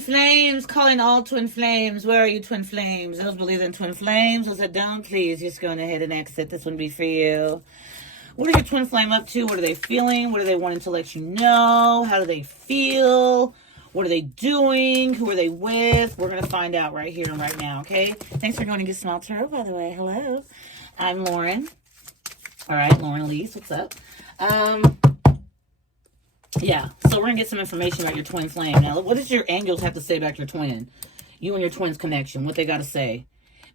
flames, calling all twin flames. Where are you, twin flames? Those believe in twin flames, those that don't, please just go ahead and exit. This wouldn't be for you. What are your twin flame up to? What are they feeling? What are they wanting to let you know? How do they feel? What are they doing? Who are they with? We're going to find out right here and right now, okay? Thanks for joining Justsmiletarot, by the way. Hello. I'm Lauren. All right, Lauren Elise, what's up? Yeah, so we're going to get some information about your twin flame. Now, what does your angels have to say about your twin? You and your twin's connection, what they got to say.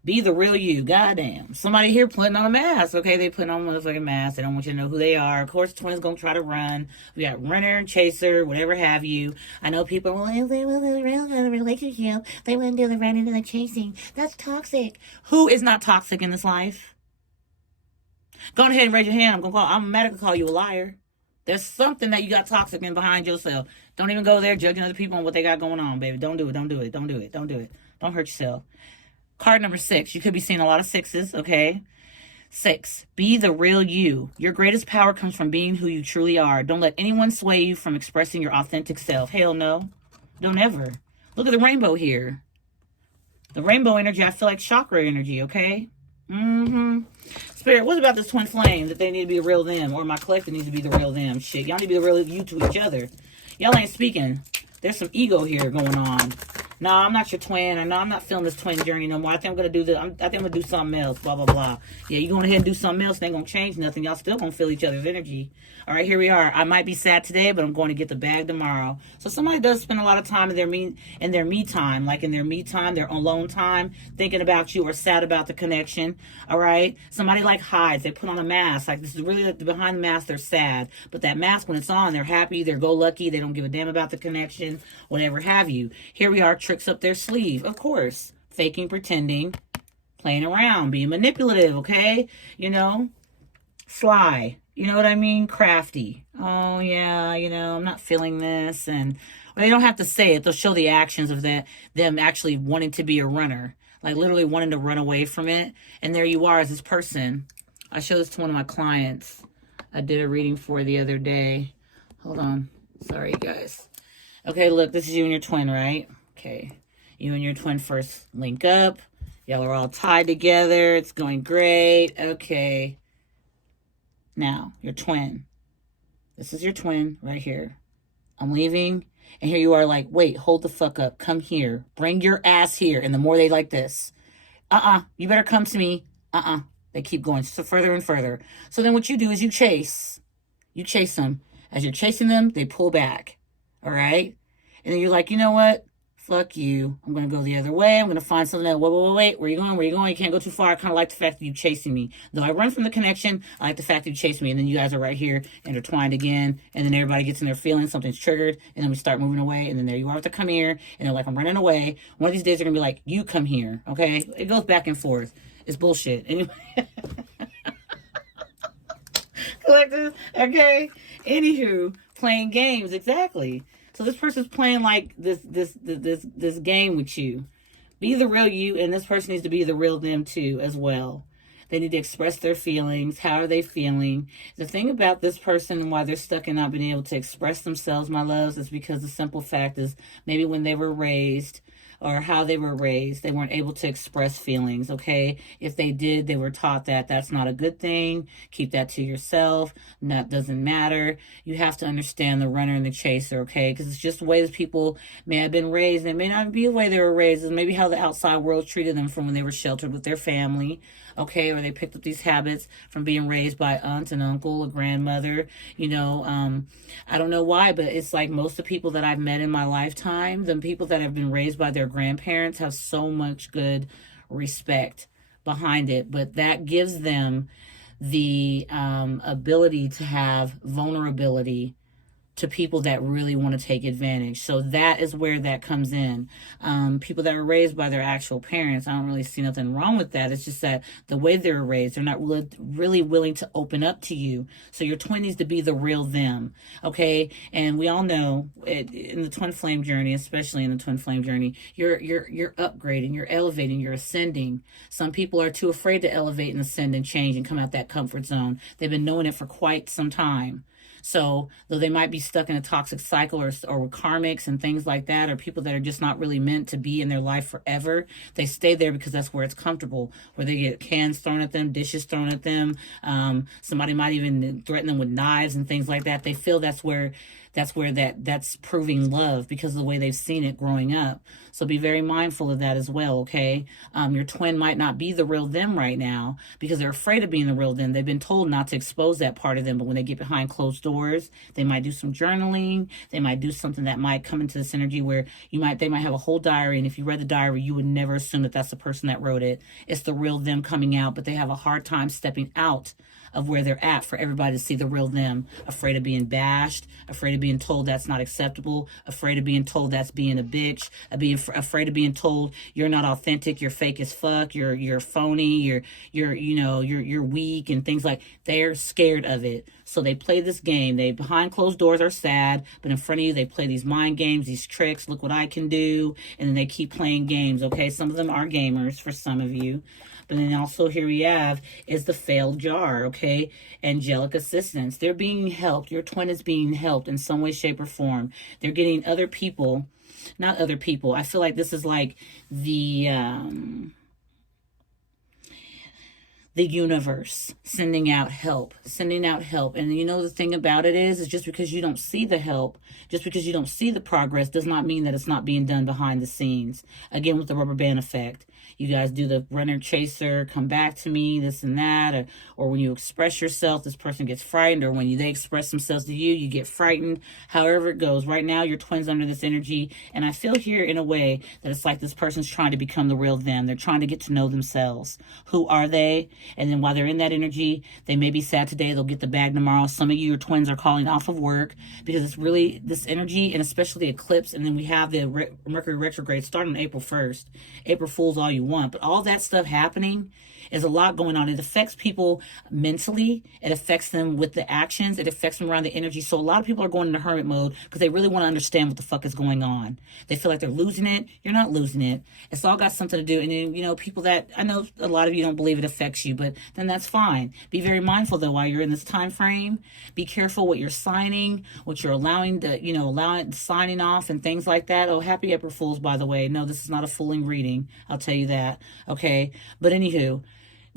Be the real you. Goddamn. Somebody here putting on a mask. Okay, they put on a motherfucking mask. They don't want you to know who they are. Of course, twins going to try to run. We got runner and chaser, whatever have you. I know people, well, if they will do the real relationship, they wouldn't do the running and the chasing. That's toxic. Who is not toxic in this life? Go ahead and raise your hand. I'm mad to call you a liar. There's something that you got toxic in behind yourself. Don't even go there judging other people on what they got going on, baby. Don't do it. Don't do it. Don't do it. Don't do it. Don't hurt yourself. Card number 6. You could be seeing a lot of 6s, okay? 6. Be the real you. Your greatest power comes from being who you truly are. Don't let anyone sway you from expressing your authentic self. Hell no. Don't ever. Look at the rainbow here. The rainbow energy, I feel like chakra energy, okay? Spirit, what about this twin flame that they need to be the real them? Or my collective needs to be the real them? Shit, y'all need to be the real you to each other. Y'all ain't speaking. There's some ego here going on. No, I'm not your twin. I know I'm not feeling this twin journey no more. I think I'm going to do I think I'm going to do something else, blah, blah, blah. Yeah, you going ahead and do something else. It ain't going to change nothing. Y'all still going to feel each other's energy. All right, here we are. I might be sad today, but I'm going to get the bag tomorrow. So somebody does spend a lot of time in their me time, like in their me time, their alone time, thinking about you or sad about the connection. All right, somebody like hides. They put on a mask. Like this is really behind the mask. They're sad, but that mask when it's on, they're happy. They're go lucky. They don't give a damn about the connection, whatever have you. Here we are, tricks up their sleeve, of course, faking, pretending, playing around, being manipulative. Okay, you know, sly. You know what I mean? Crafty. Oh, yeah, you know, I'm not feeling this. And well, they don't have to say it. They'll show the actions of them actually wanting to be a runner. Like literally wanting to run away from it. And there you are as this person. I showed this to one of my clients. I did a reading for the other day. Hold on. Sorry, guys. Okay, look, this is you and your twin, right? Okay. You and your twin first link up. Y'all are all tied together. It's going great. Okay. Now, your twin. This is your twin right here. I'm leaving. And here you are like, wait, hold the fuck up. Come here. Bring your ass here. And the more they like this. You better come to me. They keep going so further and further. So then what you do is you chase. You chase them. As you're chasing them, they pull back. All right? And then you're like, you know what? Fuck you. I'm going to go the other way. I'm going to find something else. Wait. Where you going? Where you going? You can't go too far. I kind of like the fact that you're chasing me. Though I run from the connection, I like the fact that you chase me. And then you guys are right here, intertwined again. And then everybody gets in their feelings. Something's triggered. And then we start moving away. And then there you are with the come here. And they're like, I'm running away. One of these days they're going to be like, you come here. Okay? It goes back and forth. It's bullshit. Anyway. Collectors. Okay? Anywho, playing games. Exactly. So this person's playing like this game with you. Be the real you, and this person needs to be the real them too as well. They need to express their feelings. How are they feeling? The thing about this person and why they're stuck in not being able to express themselves, my loves, is because the simple fact is maybe when they were raised or how they were raised, they weren't able to express feelings, okay? If they did, they were taught that that's not a good thing. Keep that to yourself. That doesn't matter. You have to understand the runner and the chaser, okay? Because it's just the way that people may have been raised. And it may not be the way they were raised. It's maybe how the outside world treated them from when they were sheltered with their family, okay? Or they picked up these habits from being raised by aunt and uncle, a grandmother, you know. I don't know why, but it's like most of the people that I've met in my lifetime, the people that have been raised by their grandparents have so much good respect behind it, but that gives them the ability to have vulnerability to people that really want to take advantage. So that is where that comes in. People that are raised by their actual parents, I don't really see nothing wrong with that. It's just that the way they're raised, they're not really willing to open up to you. So your twin needs to be the real them, okay? And we all know in the twin flame journey, especially in the twin flame journey, you're upgrading, you're elevating, you're ascending. Some people are too afraid to elevate and ascend and change and come out that comfort zone. They've been knowing it for quite some time. So though they might be stuck in a toxic cycle or karmics and things like that, or people that are just not really meant to be in their life forever, they stay there because that's where it's comfortable, where they get cans thrown at them, dishes thrown at them. Somebody might even threaten them with knives and things like that. They feel that's proving love because of the way they've seen it growing up. So be very mindful of that as well, okay? Your twin might not be the real them right now because they're afraid of being the real them. They've been told not to expose that part of them, but when they get behind closed doors, they might do some journaling. They might do something that might come into this energy where they might have a whole diary, and if you read the diary, you would never assume that that's the person that wrote it. It's the real them coming out, but they have a hard time stepping out of where they're at for everybody to see the real them. Afraid of being bashed, afraid of being told that's not acceptable, afraid of being told that's being a bitch, afraid of being told you're not authentic, you're fake as fuck, you're phony, you're weak, and things like. They're scared of it. So they play this game. They behind closed doors are sad, but in front of you they play these mind games, these tricks, look what I can do, and then they keep playing games, okay? Some of them are gamers for some of you. But then also here we have is the failed jar, okay? Angelic assistance. They're being helped. Your twin is being helped in some way, shape, or form. They're getting other people, not other people. I feel like this is like the universe sending out help. And you know the thing about it is just because you don't see the help, just because you don't see the progress does not mean that it's not being done behind the scenes. Again, with the rubber band effect. You guys do the runner chaser, come back to me, this and that, or when you express yourself, this person gets frightened, or when they express themselves to you, you get frightened. However it goes, right now your twin's under this energy, and I feel here in a way that it's like this person's trying to become the real them. They're trying to get to know themselves. Who are they? And then while they're in that energy, they may be sad today, they'll get the bag tomorrow. Some of you, your twins, are calling off of work because it's really this energy, and especially the eclipse, and then we have the Mercury retrograde starting on April 1st. April Fool's all you want, but all that stuff happening is a lot going on. It affects people mentally. It affects them with the actions. It affects them around the energy. So a lot of people are going into hermit mode because they really want to understand what the fuck is going on. They feel like they're losing it. You're not losing it. It's all got something to do. And then, people that, I know a lot of you don't believe it affects you, but then that's fine. Be very mindful though while you're in this time frame. Be careful what you're signing, what you're allowing signing off and things like that. Oh, happy April Fools, by the way. No, this is not a fooling reading. I'll tell you that. Okay. But anywho,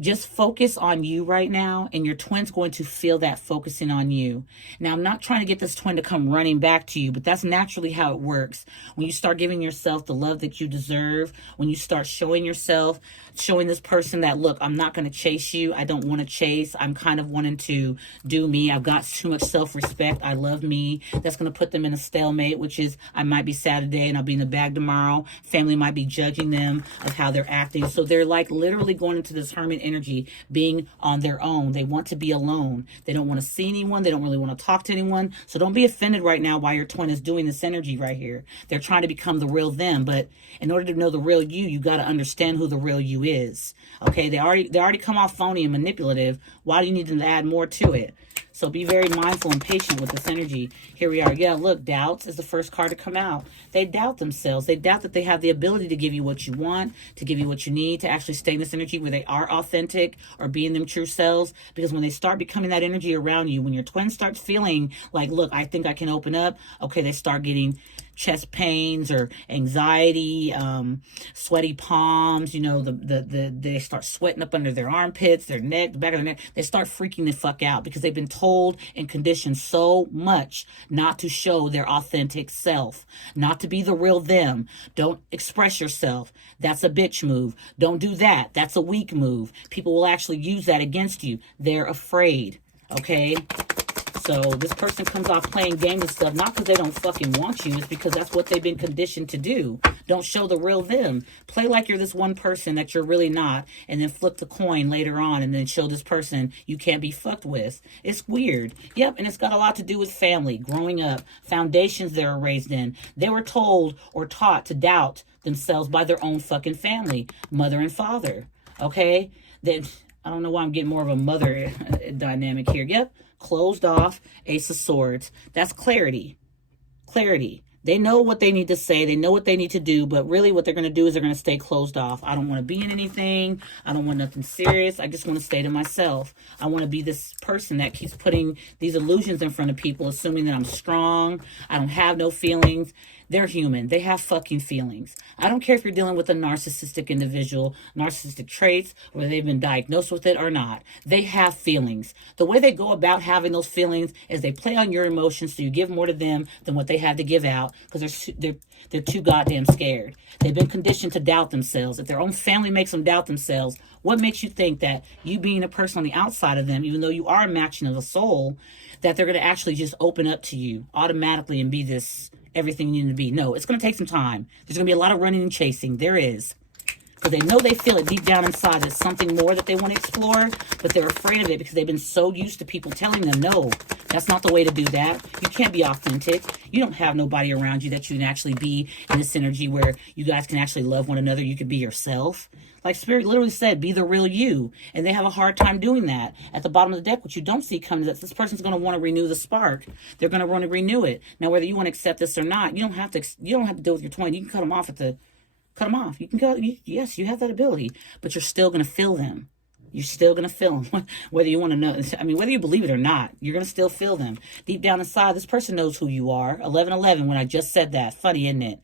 just focus on you right now, and your twin's going to feel that focusing on you. Now, I'm not trying to get this twin to come running back to you, but that's naturally how it works. When you start giving yourself the love that you deserve, when you start showing this person that, look, I'm not going to chase you. I don't want to chase. I'm kind of wanting to do me. I've got too much self-respect. I love me. That's going to put them in a stalemate, which is I might be sad today and I'll be in the bag tomorrow. Family might be judging them of how they're acting. So they're like literally going into this hermit energy, being on their own. They want to be alone. They don't want to see anyone. They don't really want to talk to anyone. So don't be offended right now while your twin is doing this energy right here. They're trying to become the real them, but in order to know the real you, you got to understand who the real you is. Okay, they already come off phony and manipulative. Why do you need them to add more to it? So be very mindful and patient with this energy. Here we are. Yeah, look, doubts is the first card to come out. They doubt themselves. They doubt that they have the ability to give you what you want, to give you what you need, to actually stay in this energy where they are authentic or being them true selves. Because when they start becoming that energy around you, when your twin starts feeling like, look, I think I can open up, okay, they start getting chest pains or anxiety, sweaty palms, they start sweating up under their armpits, their neck, the back of their neck. They start freaking the fuck out because they've been told and conditioned so much not to show their authentic self, not to be the real them. Don't express yourself. That's a bitch move. Don't do that. That's a weak move. People will actually use that against you. They're afraid. Okay? So this person comes off playing games and stuff, not because they don't fucking want you. It's because that's what they've been conditioned to do. Don't show the real them. Play like you're this one person that you're really not, and then flip the coin later on and then show this person you can't be fucked with. It's weird. Yep, and it's got a lot to do with family, growing up, foundations they were raised in. They were told or taught to doubt themselves by their own fucking family, mother and father. Okay? Then I don't know why I'm getting more of a mother dynamic here. Yep. Closed off, Ace of Swords. That's clarity. Clarity. They know what they need to say. They know what they need to do. But really what they're going to do is they're going to stay closed off. I don't want to be in anything. I don't want nothing serious. I just want to stay to myself. I want to be this person that keeps putting these illusions in front of people, assuming that I'm strong. I don't have no feelings. They're human. They have fucking feelings. I don't care if you're dealing with a narcissistic individual, narcissistic traits, whether they've been diagnosed with it or not. They have feelings. The way they go about having those feelings is they play on your emotions, so you give more to them than what they have to give out, because they're too goddamn scared. They've been conditioned to doubt themselves. If their own family makes them doubt themselves, what makes you think that you being a person on the outside of them, even though you are a matching of a soul, that they're going to actually just open up to you automatically and be this everything you need to be? No, it's going to take some time. There's going to be a lot of running and chasing. There is. Because they know they feel it deep down inside. There's something more that they want to explore, but they're afraid of it because they've been so used to people telling them, no, that's not the way to do that. You can't be authentic. You don't have nobody around you that you can actually be in this energy where you guys can actually love one another. You can be yourself. Like Spirit literally said, be the real you. And they have a hard time doing that. At the bottom of the deck, what you don't see coming is that this person's going to want to renew the spark. They're going to want to renew it. Now, whether you want to accept this or not, you don't have to deal with your twin. You can cut them off cut them off. You can go, yes, you have that ability, but you're still going to feel them. You're still going to feel them. Whether you want to know, I mean, whether you believe it or not, you're going to still feel them. Deep down inside, this person knows who you are. 1111, when I just said that. Funny, isn't it?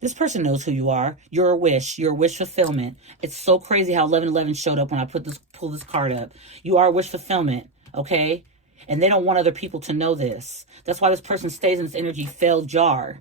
This person knows who you are. You're a wish. You're a wish fulfillment. It's so crazy how 1111 showed up when I pull this card up. You are a wish fulfillment, okay? And they don't want other people to know this. That's why this person stays in this energy failed jar.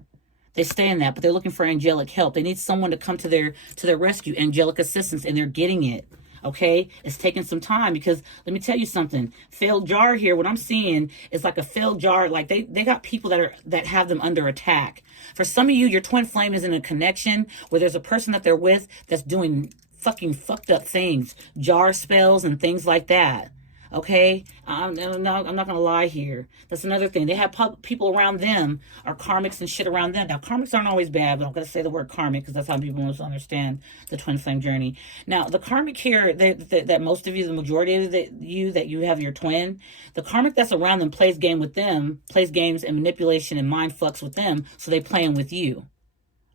They stay in that, but they're looking for angelic help. They need someone to come to their rescue, angelic assistance, and they're getting it. Okay, it's taking some time, because let me tell you something. Failed jar here, what I'm seeing is like a failed jar. Like they got people that have them under attack. For some of you, your twin flame is in a connection where there's a person that they're with that's doing fucking fucked up things, jar spells and things like that. Okay, I'm not gonna lie here. That's another thing. They have people around them are karmics and shit around them. Now, karmics aren't always bad, but I'm gonna say the word karmic because that's how people want to understand the twin flame journey. Now, the karmic here that most of you, the majority of you that you have your twin, the karmic that's around them plays games and manipulation and mind fucks with them, so they playing with you.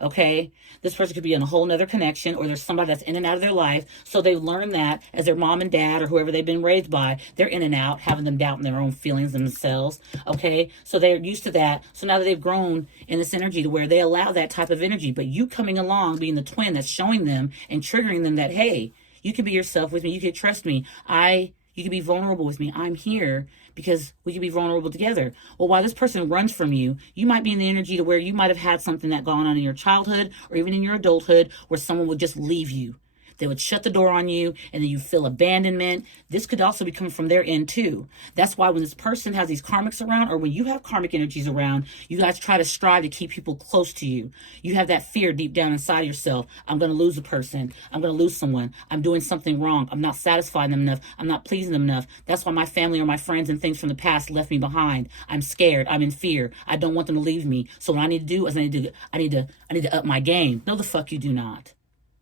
Okay, this person could be in a whole nother connection, or there's somebody that's in and out of their life. So they've learned that as their mom and dad or whoever they've been raised by, they're in and out, having them doubting their own feelings themselves. Okay, so they're used to that. So now that they've grown in this energy to where they allow that type of energy, but you coming along, being the twin that's showing them and triggering them that, hey, you can be yourself with me. You can trust me. You can be vulnerable with me. I'm here because we can be vulnerable together. Well, while this person runs from you, you might be in the energy to where you might have had something that gone on in your childhood or even in your adulthood where someone would just leave you. They would shut the door on you, and then you feel abandonment. This could also be coming from their end too. That's why when this person has these karmics around, or when you have karmic energies around, you guys try to strive to keep people close to you. You have that fear deep down inside yourself. I'm going to lose a person. I'm going to lose someone. I'm doing something wrong. I'm not satisfying them enough. I'm not pleasing them enough. That's why my family or my friends and things from the past left me behind. I'm scared. I'm in fear. I don't want them to leave me. So what I need to do is I need to up my game. No, the fuck you do not.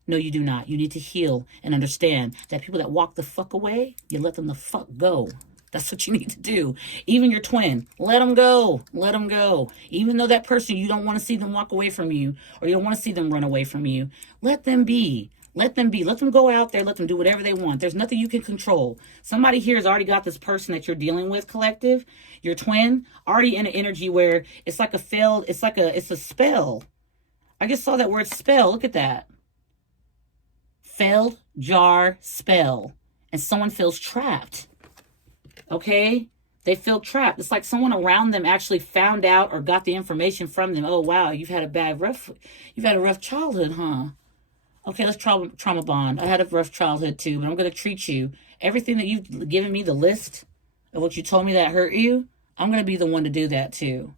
No, you do not. You need to heal and understand that people that walk the fuck away, you let them the fuck go. That's what you need to do. Even your twin, let them go. Let them go. Even though that person, you don't want to see them walk away from you, or you don't want to see them run away from you, let them be. Let them be. Let them go out there. Let them do whatever they want. There's nothing you can control. Somebody here has already got this person that you're dealing with, collective, your twin, already in an energy where it's like it's a spell. I just saw that word spell. Look at that. Failed jar spell, and someone feels trapped. Okay, they feel trapped. It's like someone around them actually found out or got the information from them. Oh wow, you've had a rough childhood, huh? Okay, let's trauma bond. I had a rough childhood too, but I'm gonna treat you. Everything that you've given me, the list of what you told me that hurt you, I'm gonna be the one to do that too.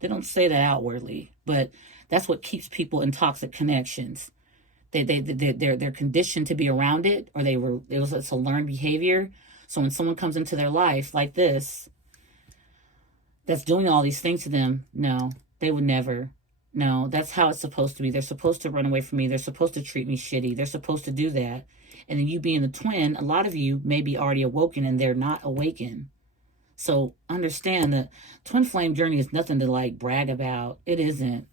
They don't say that outwardly, but that's what keeps people in toxic connections. They're conditioned to be around it, or it's a learned behavior. So when someone comes into their life like this, that's doing all these things to them, no, they would never. No, that's how it's supposed to be. They're supposed to run away from me. They're supposed to treat me shitty. They're supposed to do that. And then you being the twin, a lot of you may be already awoken and they're not awakened. So understand that twin flame journey is nothing to like brag about. It isn't.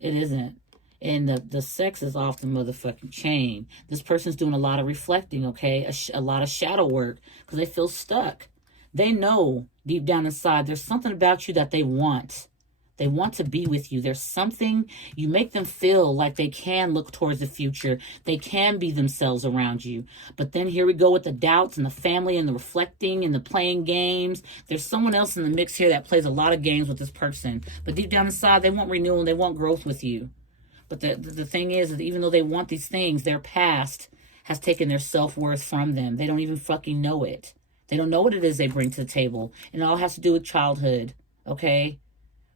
It isn't. And the sex is off the motherfucking chain. This person's doing a lot of reflecting, okay? A lot of shadow work because they feel stuck. They know deep down inside there's something about you that they want. They want to be with you. There's something, you make them feel like they can look towards the future. They can be themselves around you. But then here we go with the doubts and the family and the reflecting and the playing games. There's someone else in the mix here that plays a lot of games with this person. But deep down inside, they want renewal and they want growth with you. But the thing is that even though they want these things, their past has taken their self-worth from them. They don't even fucking know it. They don't know what it is they bring to the table. And it all has to do with childhood, okay?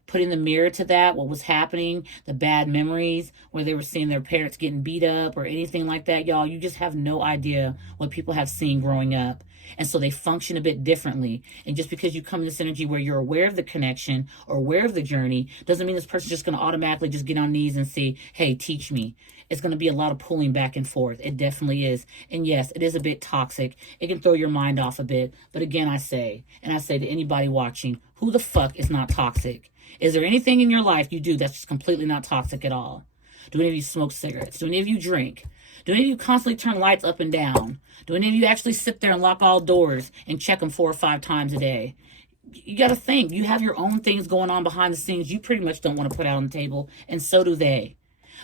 Put in the mirror to that, what was happening, the bad memories, where they were seeing their parents getting beat up or anything like that, y'all. You just have no idea what people have seen growing up. And so they function a bit differently. And just because you come in this energy where you're aware of the connection or aware of the journey, doesn't mean this person's just going to automatically just get on knees and say, hey, teach me. It's going to be a lot of pulling back and forth. It definitely is. And yes, it is a bit toxic. It can throw your mind off a bit. But again, I say to anybody watching, who the fuck is not toxic? Is there anything in your life you do that's just completely not toxic at all? Do any of you smoke cigarettes? Do any of you drink? Do any of you constantly turn lights up and down? Do any of you actually sit there and lock all doors and check them 4 or 5 times a day? You got to think. You have your own things going on behind the scenes you pretty much don't want to put out on the table, and so do they.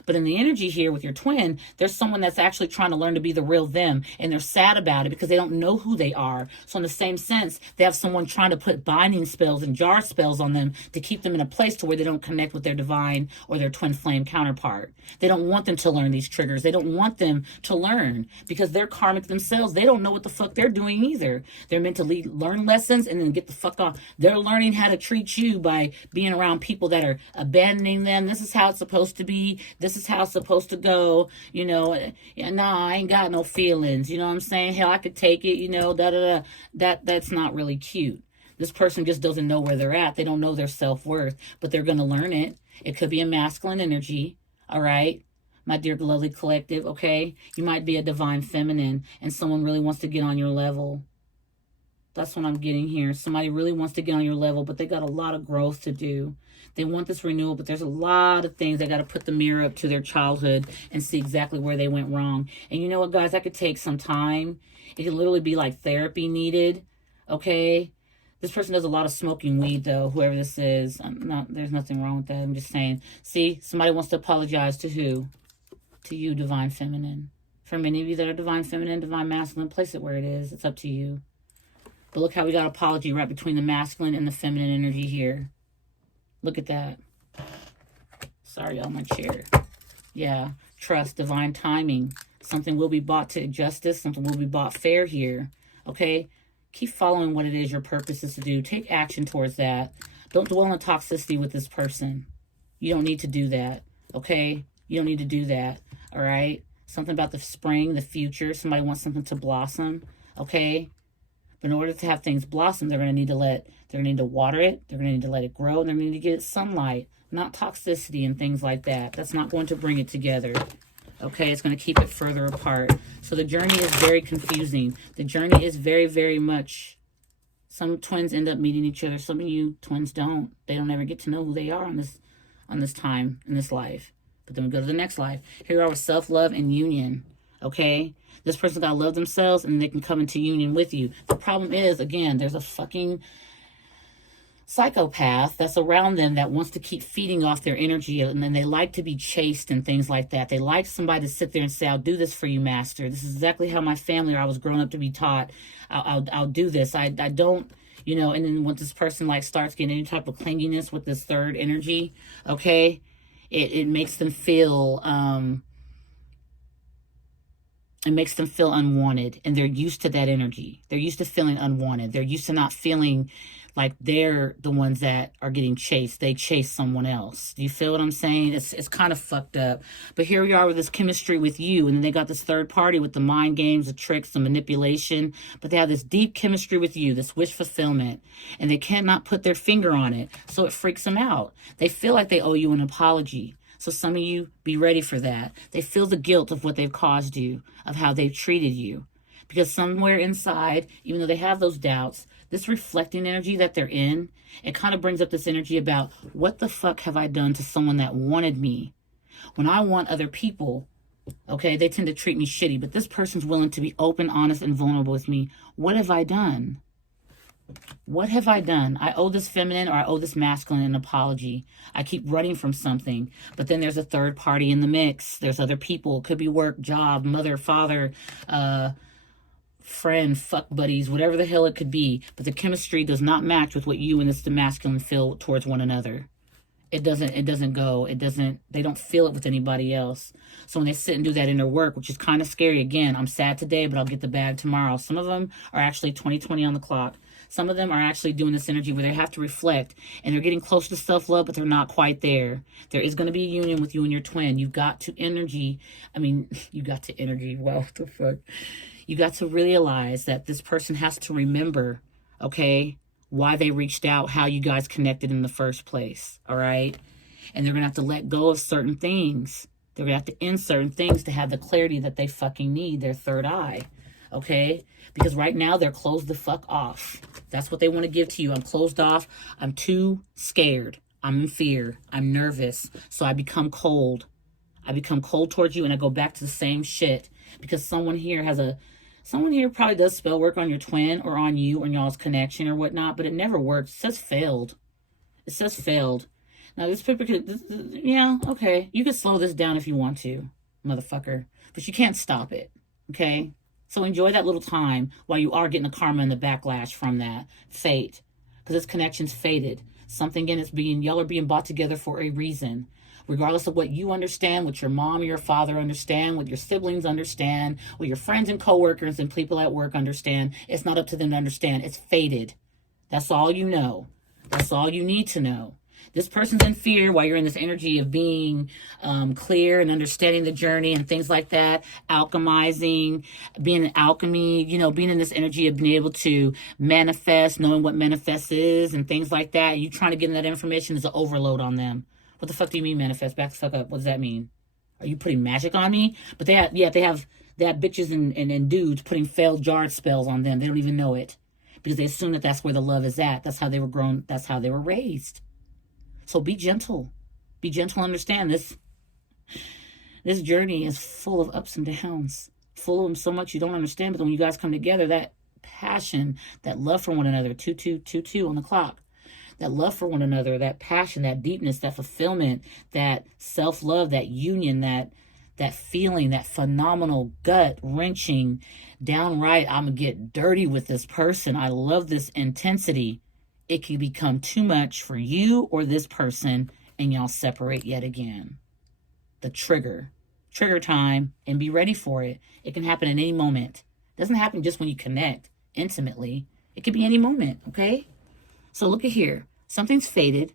But in the energy here with your twin, there's someone that's actually trying to learn to be the real them, and they're sad about it because they don't know who they are. So in the same sense, they have someone trying to put binding spells and jar spells on them to keep them in a place to where they don't connect with their divine or their twin flame counterpart. They don't want them to learn these triggers. They don't want them to learn because they're karmic themselves. They don't know what the fuck they're doing either. They're meant to learn lessons and then get the fuck off. They're learning how to treat you by being around people that are abandoning them. This is how it's supposed to be. This is how it's supposed to go, you know. Nah, I ain't got no feelings, you know what I'm saying? Hell, I could take it, you know, That's not really cute. This person just doesn't know where they're at. They don't know their self-worth, but they're going to learn it. It could be a masculine energy, all right? My dear lovely collective, okay? You might be a divine feminine, and someone really wants to get on your level. That's what I'm getting here. Somebody really wants to get on your level, but they got a lot of growth to do. They want this renewal, but there's a lot of things they got to put the mirror up to their childhood and see exactly where they went wrong. And you know what, guys? That could take some time. It could literally be like therapy needed, okay? This person does a lot of smoking weed, though, whoever this is. There's nothing wrong with that. I'm just saying. See, somebody wants to apologize to who? To you, divine feminine. For many of you that are divine feminine, divine masculine, place it where it is. It's up to you. But look how we got apology right between the masculine and the feminine energy here. Look at that. Sorry, y'all, my chair. Yeah, trust, divine timing. Something will be brought to justice. Something will be brought fair here. Okay? Keep following what it is your purpose is to do. Take action towards that. Don't dwell on toxicity with this person. You don't need to do that. Okay? You don't need to do that. All right? Something about the spring, the future. Somebody wants something to blossom. Okay? But in order to have things blossom, they're going to need to water it. They're going to need to let it grow. They're going to need to get it sunlight, not toxicity and things like that. That's not going to bring it together. Okay, it's going to keep it further apart. So the journey is very confusing. The journey is very, very much. Some twins end up meeting each other. Some of you twins don't. They don't ever get to know who they are on this time in this life. But then we go to the next life. Here we are with self-love and union. Okay? This person got to love themselves and they can come into union with you. The problem is, again, there's a fucking psychopath that's around them that wants to keep feeding off their energy, and then they like to be chased and things like that. They like somebody to sit there and say, I'll do this for you, master. This is exactly how my family or I was grown up to be taught. I'll do this. I don't, you know, and then when this person like starts getting any type of clinginess with this third energy, okay, it makes them feel, it makes them feel unwanted, and they're used to that energy. They're used to feeling unwanted. They're used to not feeling like they're the ones that are getting chased. They chase someone else. Do you feel what I'm saying? It's kind of fucked up. But here we are with this chemistry with you, and then they got this third party with the mind games, the tricks, the manipulation. But they have this deep chemistry with you, this wish fulfillment, and they cannot put their finger on it, so it freaks them out. They feel like they owe you an apology. So some of you, be ready for that. They feel the guilt of what they've caused you, of how they've treated you. Because somewhere inside, even though they have those doubts, this reflecting energy that they're in, it kind of brings up this energy about, what the fuck have I done to someone that wanted me? When I want other people, okay, they tend to treat me shitty, but this person's willing to be open, honest, and vulnerable with me. What have I done? What have I done? I owe this feminine or I owe this masculine an apology. I keep running from something, but then there's a third party in the mix. There's other people. It could be work, job, mother, father, friend, fuck buddies, whatever the hell it could be. But the chemistry does not match with what you and this masculine feel towards one another. It doesn't go. They don't feel it with anybody else. So when they sit and do that inner work, which is kind of scary, again, I'm sad today, but I'll get the bag tomorrow. Some of them are actually 20/20 on the clock. Some of them are actually doing this energy where they have to reflect, and they're getting close to self-love, but they're not quite there. There is going to be a union with you and your twin. You got to energy. Well, what the fuck? You got to realize that this person has to remember, okay, why they reached out, how you guys connected in the first place, all right? And they're going to have to let go of certain things. They're going to have to end certain things to have the clarity that they fucking need, their third eye, okay? Because right now they're closed the fuck off. That's what they want to give to you. I'm closed off. I'm too scared. I'm in fear. I'm nervous. So I become cold. I become cold towards you, and I go back to the same shit. Because someone here probably does spell work on your twin or on you or y'all's connection or whatnot, but it never works. It says failed. It says failed. Now this paper could, yeah, okay. You can slow this down if you want to, motherfucker. But you can't stop it, okay? So enjoy that little time while you are getting the karma and the backlash from that fate. Because this connection's fated. Something in it's y'all are being brought together for a reason. Regardless of what you understand, what your mom or your father understand, what your siblings understand, what your friends and coworkers and people at work understand, it's not up to them to understand. It's fated. That's all you know. That's all you need to know. This person's in fear while you're in this energy of being clear and understanding the journey and things like that, alchemizing, being in alchemy, being in this energy of being able to manifest, knowing what manifest is and things like that. You trying to get in that information is an overload on them. What the fuck do you mean manifest? Back the fuck up. What does that mean? Are you putting magic on me? But they have bitches and dudes putting failed jarred spells on them. They don't even know it because they assume that that's where the love is at. That's how they were grown. That's how they were raised. So be gentle. Be gentle and understand this. This journey is full of ups and downs. Full of them so much you don't understand. But when you guys come together, that passion, that love for one another, 2222 on the clock. That love for one another, that passion, that deepness, that fulfillment, that self-love, that union, that feeling, that phenomenal gut-wrenching, downright, I'm going to get dirty with this person. I love this intensity. It can become too much for you or this person, and y'all separate yet again. The trigger time, and be ready for it. It can happen at any moment. It doesn't happen just when you connect intimately. It could be any moment, okay? So look at here. Something's fated,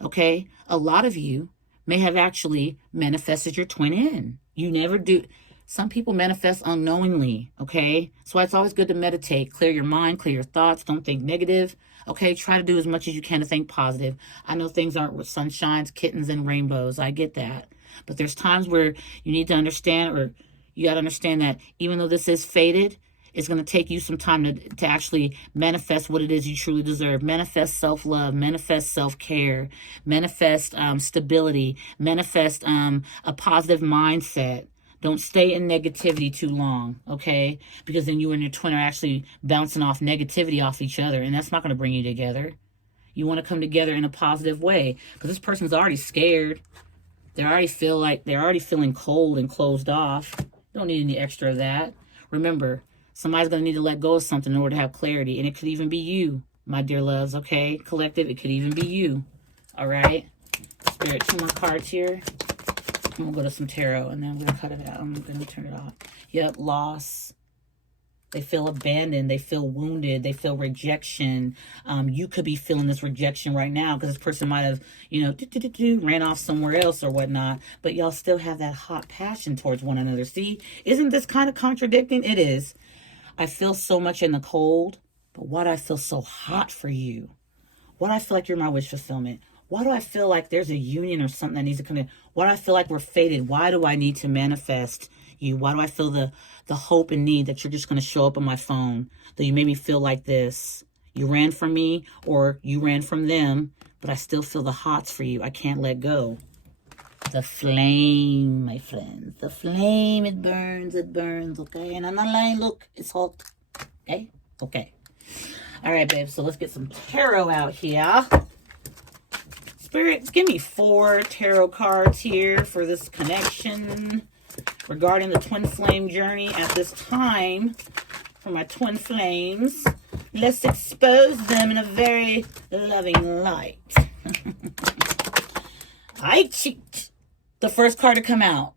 okay? A lot of you may have actually manifested your twin in. You never do. Some people manifest unknowingly, okay? That's why it's always good to meditate. Clear your mind, clear your thoughts. Don't think negative, okay? Try to do as much as you can to think positive. I know things aren't with sunshines, kittens, and rainbows. I get that. But there's times where you need to understand, or you got to understand that even though this is fated, it's going to take you some time to actually manifest what it is you truly deserve. Manifest self-love, manifest self-care, manifest stability, manifest a positive mindset. Don't stay in negativity too long, okay? Because then you and your twin are actually bouncing off negativity off each other, and that's not going to bring you together. You want to come together in a positive way, because this person's already scared. They're already feeling cold and closed off. You don't need any extra of that. Remember, somebody's going to need to let go of something in order to have clarity. And it could even be you, my dear loves, okay? Collective, it could even be you, all right? Spirit, 2 more cards here. I'm going to go to some tarot, and then I'm going to cut it out. I'm going to turn it off. Yep, loss. They feel abandoned. They feel wounded. They feel rejection. You could be feeling this rejection right now because this person might have, ran off somewhere else or whatnot. But y'all still have that hot passion towards one another. See, isn't this kind of contradicting? It is. I feel so much in the cold, but why do I feel so hot for you? Why do I feel like you're my wish fulfillment? Why do I feel like there's a union or something that needs to come in? Why do I feel like we're fated? Why do I need to manifest you? Why do I feel the hope and need that you're just going to show up on my phone? That you made me feel like this. You ran from me or you ran from them, but I still feel the hots for you. I can't let go. The flame, my friends. The flame, it burns, okay? And I'm not lying, look, it's hot. Okay? Okay. All right, babe, so let's get some tarot out here. Spirit, give me 4 tarot cards here for this connection regarding the twin flame journey at this time for my twin flames. Let's expose them in a very loving light. I cheat. The first card to come out.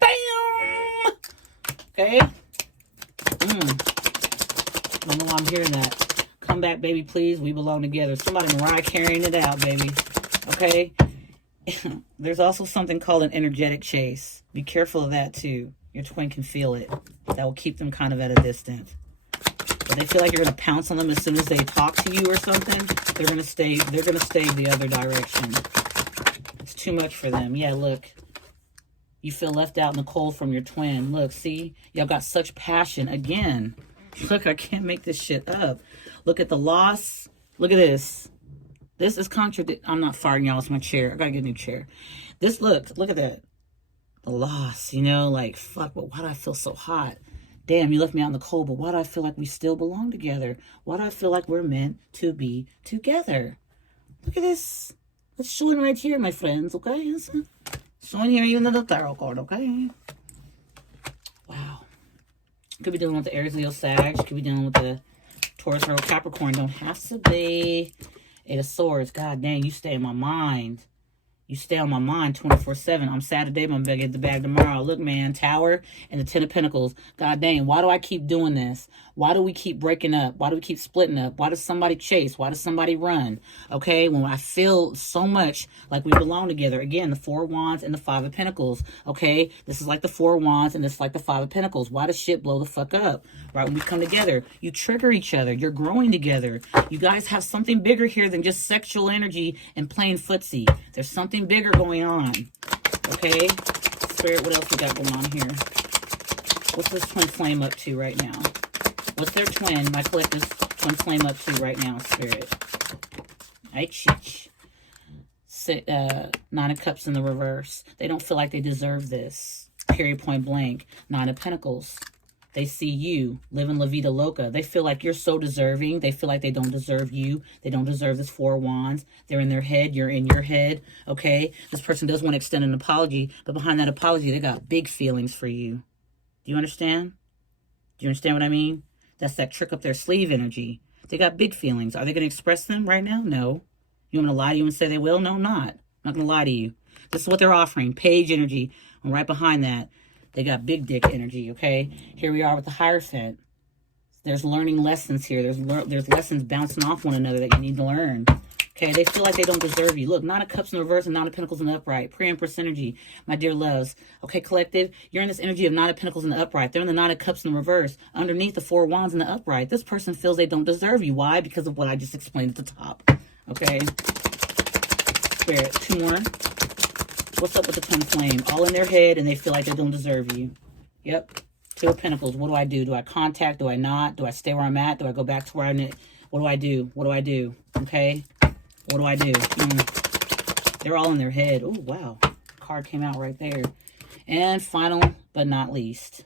Bam! Okay. Don't know why I'm hearing that. Come back, baby, please. We belong together. Somebody Mariah carrying it out, baby. Okay. There's also something called an energetic chase. Be careful of that too. Your twin can feel it. That will keep them kind of at a distance. But they feel like you're gonna pounce on them as soon as they talk to you or something. They're gonna stay the other direction. It's too much for them. Yeah, look. You feel left out in the cold from your twin. Look, see? Y'all got such passion. Again. Look, I can't make this shit up. Look at the loss. Look at this. This is I'm not firing y'all. It's my chair. I gotta get a new chair. This, look at that. The loss, you know, like, fuck, but why do I feel so hot? Damn, you left me out in the cold, but why do I feel like we still belong together? Why do I feel like we're meant to be together? Look at this. It's showing right here, my friends, okay? It's showing here even the tarot card, okay? Wow. Could be dealing with the Aries, Leo, Sag. Could be dealing with the Taurus, Virgo, Capricorn. Don't have to be. 8 of Swords. God dang, you stay in my mind. You stay on my mind 24/7. I'm sad today, but I'm going to get the bag tomorrow. Look, man, Tower and the 10 of Pentacles. God dang, why do I keep doing this? Why do we keep breaking up? Why do we keep splitting up? Why does somebody chase? Why does somebody run? Okay, when I feel so much like we belong together. Again, the 4 of Wands and the 5 of Pentacles. Okay, this is like the 4 of Wands and this is like the 5 of Pentacles. Why does shit blow the fuck up? Right, when we come together, you trigger each other. You're growing together. You guys have something bigger here than just sexual energy and playing footsie. There's something bigger going on. Okay, Spirit, what else we got going on here? What's this twin flame up to right now? What's their twin, my collective twin flame up to right now, Spirit? Nine of Cups in the reverse. They don't feel like they deserve this. Period, point blank. 9 of Pentacles. They see you living La Vida Loca. They feel like you're so deserving. They feel like they don't deserve you. They don't deserve this 4 of Wands. They're in their head. You're in your head. Okay? This person does want to extend an apology, but behind that apology, they got big feelings for you. Do you understand? Do you understand what I mean? That's that trick up their sleeve energy. They got big feelings. Are they going to express them right now? No. You want me to lie to you and say they will? No, I'm not. I'm not going to lie to you. This is what they're offering. Page energy. And right behind that, they got big dick energy, okay? Here we are with the Hierophant. There's learning lessons here. There's lessons bouncing off one another that you need to learn. Okay, they feel like they don't deserve you. Look, 9 of Cups in the reverse and 9 of Pentacles in the upright. Pre-Empress energy, my dear loves. Okay, collective, you're in this energy of 9 of Pentacles in the upright. They're in the 9 of Cups in the reverse. Underneath the 4 of Wands in the upright. This person feels they don't deserve you. Why? Because of what I just explained at the top. Okay? Spirit, 2 more. What's up with the twin flame? All in their head and they feel like they don't deserve you. Yep. 2 of Pentacles. What do I do? Do I contact? Do I not? Do I stay where I'm at? Do I go back to where I'm at? What do I do? What do I do? Okay? What do I do? They're all in their head. Oh, wow. Card came out right there. And final but not least,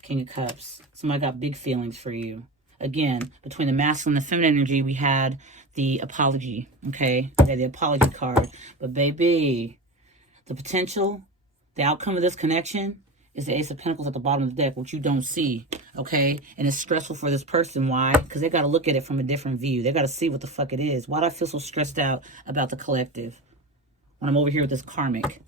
King of Cups. Somebody got big feelings for you. Again, between the masculine and the feminine energy, we had the apology. Okay? We had the apology card. But baby, the potential, the outcome of this connection is the Ace of Pentacles at the bottom of the deck, which you don't see, okay? And it's stressful for this person. Why? Because they got to look at it from a different view. They got to see what the fuck it is. Why do I feel so stressed out about the collective when I'm over here with this Karmic?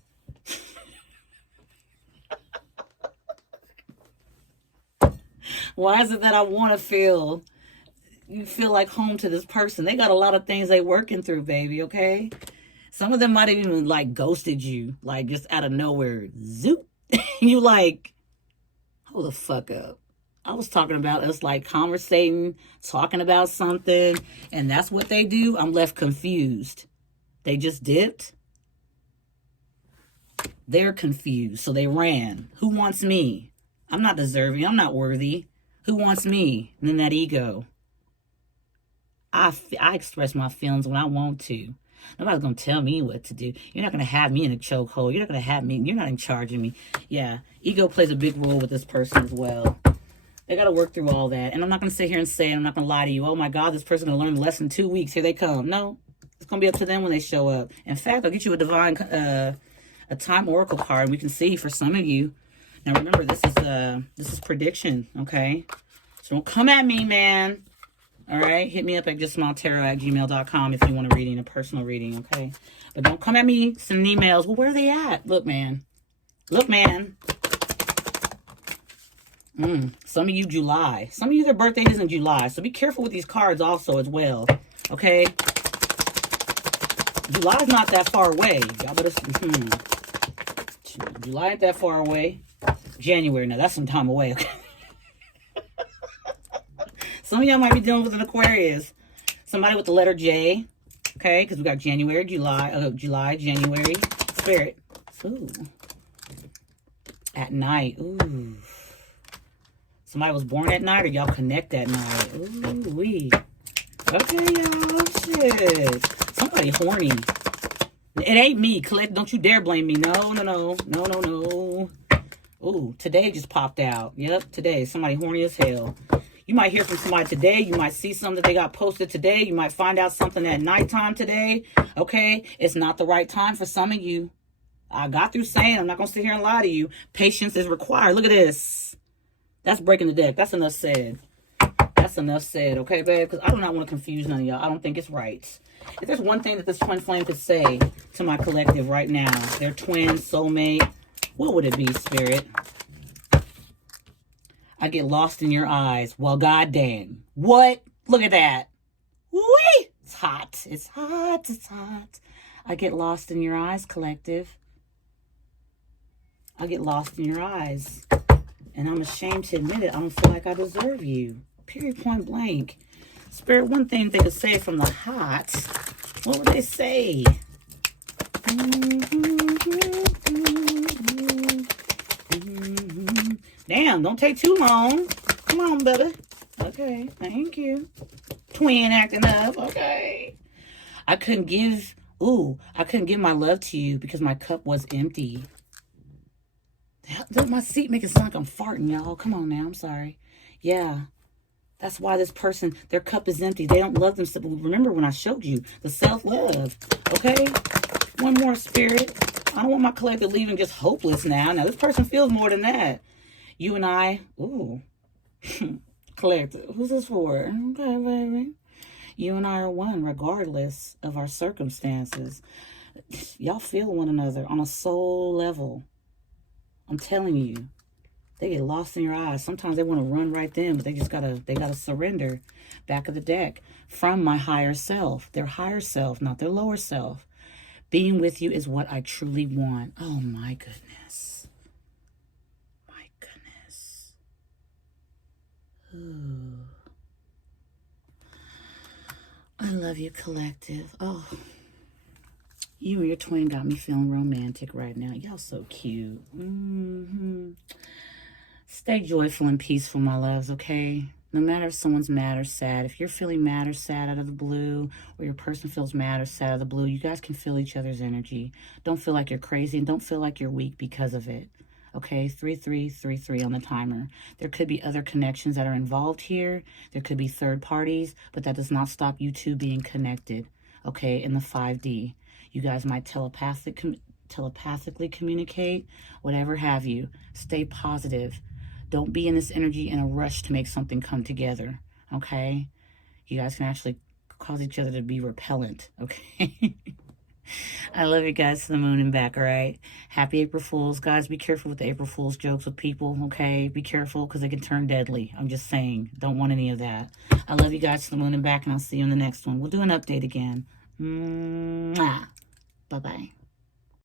Why is it that I want to feel, you feel like home to this person? They got a lot of things they working through, baby, okay? Some of them might have even, like, ghosted you, like, just out of nowhere. Zoop. You like, hold the fuck up. I was talking about us like conversating, talking about something, and that's what they do. I'm left confused. They just dipped. They're confused, so they ran. Who wants me? I'm not deserving. I'm not worthy. Who wants me? And then that ego. I express my feelings when I want to. Nobody's going to tell me what to do. You're not going to have me in a chokehold. You're not going to have me. You're not in charge of me. Yeah, ego plays a big role with this person as well. They got to work through all that. And I'm not going to sit here and say, I'm not going to lie to you, oh my God, this person's going to learn the lesson in 2 weeks. Here they come. No, it's going to be up to them when they show up. In fact, I'll get you a divine, a time oracle card. And we can see for some of you. Now remember, this is prediction, okay? So don't come at me, man. All right, hit me up at justsmiletarot@gmail.com if you want a reading, a personal reading, okay? But don't come at me sending emails. Well, where are they at? Look, man. Look, man. Some of you July. Some of you, their birthday is in July. So be careful with these cards also as well, okay? July's not that far away. Y'all better... July ain't that far away. January, now that's some time away, okay? Some of y'all might be dealing with an Aquarius. Somebody with the letter J. Okay, because we got January, July, January. Spirit. Ooh. At night. Ooh. Somebody was born at night or y'all connect at night. Ooh, wee. Okay, y'all. Shit. Somebody horny. It ain't me, Click. Don't you dare blame me. No. Ooh, today just popped out. Yep, today. Somebody horny as hell. You might hear from somebody today. You might see something that they got posted today. You might find out something at nighttime today. Okay? It's not the right time for some of you. I got through saying, I'm not going to sit here and lie to you. Patience is required. Look at this. That's breaking the deck. That's enough said. That's enough said. Okay, babe? Because I do not want to confuse none of y'all. I don't think it's right. If there's one thing that this twin flame could say to my collective right now, their twin, soulmate, what would it be, Spirit? I get lost in your eyes. Well, goddamn. What? Look at that. Whee! It's hot. It's hot. It's hot. I get lost in your eyes, collective. I get lost in your eyes. And I'm ashamed to admit it. I don't feel like I deserve you. Period, point blank. Spirit, one thing they could say from the hot. What would they say? Damn, don't take too long. Come on, baby. Okay, thank you. Twin acting up. Okay. I couldn't give my love to you because my cup was empty. My seat making it sound like I'm farting, y'all. Come on now, I'm sorry. Yeah. That's why this person, their cup is empty. They don't love themselves. Remember when I showed you the self-love. Okay? One more, Spirit. I don't want my collective leaving just hopeless now. Now, this person feels more than that. You and I, collective. Who's this for? Okay, baby. You and I are one regardless of our circumstances. Y'all feel one another on a soul level. I'm telling you. They get lost in your eyes. Sometimes they want to run right then, but they gotta surrender. Back of the deck. From my higher self. Their higher self, not their lower self. Being with you is what I truly want. Oh my goodness. My goodness. Ooh. I love you, collective. Oh. You and your twin got me feeling romantic right now. Y'all so cute. Stay joyful and peaceful, my loves, okay? No matter if someone's mad or sad, if you're feeling mad or sad out of the blue, or your person feels mad or sad out of the blue, you guys can feel each other's energy. Don't feel like you're crazy and don't feel like you're weak because of it. Okay, 3333 on the timer. There could be other connections that are involved here. There could be third parties, but that does not stop you two being connected, okay, in the 5D. You guys might telepathically communicate, whatever have you. Stay positive. Don't be in this energy in a rush to make something come together, okay? You guys can actually cause each other to be repellent, okay? I love you guys to the moon and back, all right? Happy April Fools. Guys, be careful with the April Fools jokes with people, okay? Be careful because they can turn deadly. I'm just saying. Don't want any of that. I love you guys to the moon and back, and I'll see you in the next one. We'll do an update again. Mwah. Bye-bye.